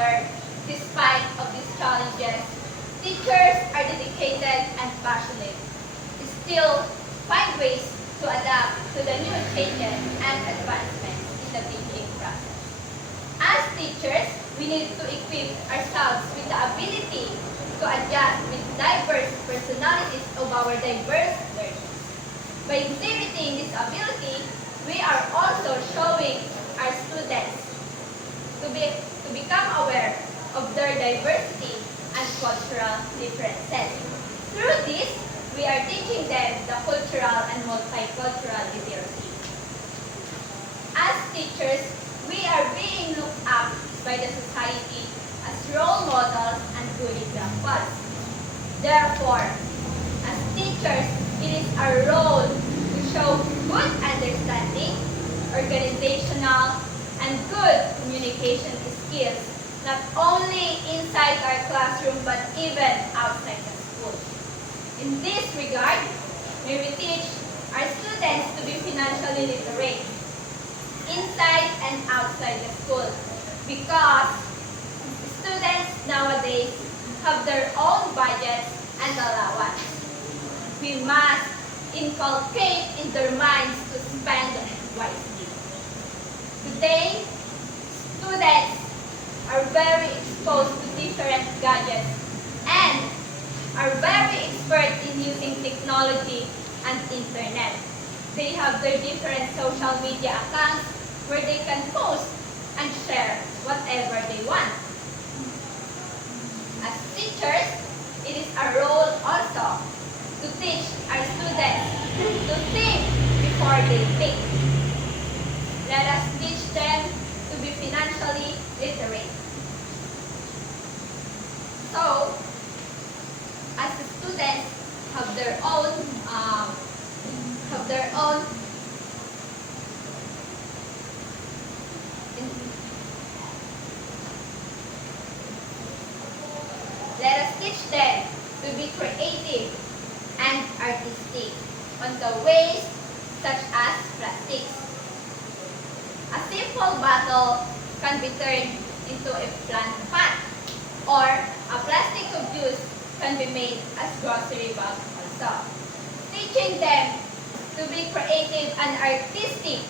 However, despite of these challenges, teachers are dedicated and passionate. Still find ways to adapt to the new changes and advancements in the teaching process. As teachers, we need to equip ourselves with the ability to adjust with diverse personalities of our diverse learners. By exhibiting this ability, we are also showing our students to become aware of their diversity and cultural differences. Through this, we are teaching them the cultural and multicultural literacy. As teachers, we are being looked up by the society as role models and good examples. Therefore, as teachers, it is our role to show good understanding, organizational, and good communication skills, not only inside our classroom but even outside the school. In this regard, may we teach our students to be financially literate inside and outside the school, because students nowadays have their own budgets and allowance. We must inculcate in their minds to spend wisely. Today, students are very exposed to different gadgets and are very expert in using technology and internet. They have their different social media accounts where they can post and share whatever they want. As teachers, it is our role also to teach our students to think before they think. Let us teach them to be financially literate. So, as the students have their own let us teach them to be creative and artistic on the ways such as plastics. A simple bottle can be turned into a plant pot, or a plastic of juice can be made as grocery bag also. Teaching them to be creative and artistic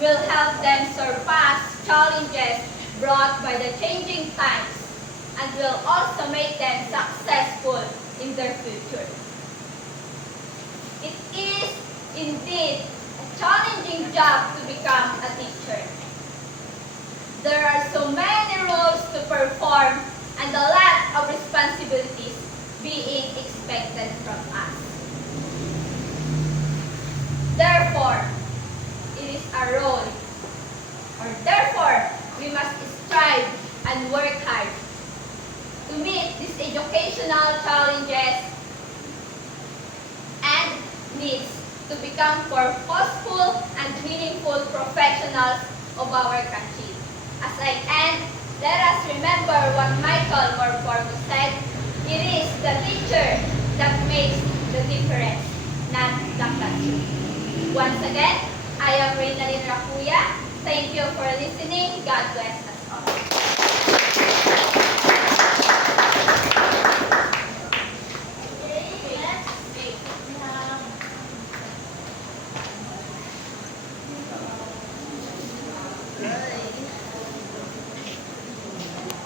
will help them surpass challenges brought by the changing times and will also make them successful in their future. It is indeed a challenging job to become a teacher. There are so many roles to perform and a lot of responsibilities being expected from us. Therefore, it is our role, or therefore, we must strive and work hard to meet these educational challenges and needs to become purposeful and meaningful professionals of our country. As I end, let us remember what Michael Morpurgo said: it is the teacher that makes the difference, not the classroom. Once again, I am Reynalyn Racuya. Thank you for listening. God bless us.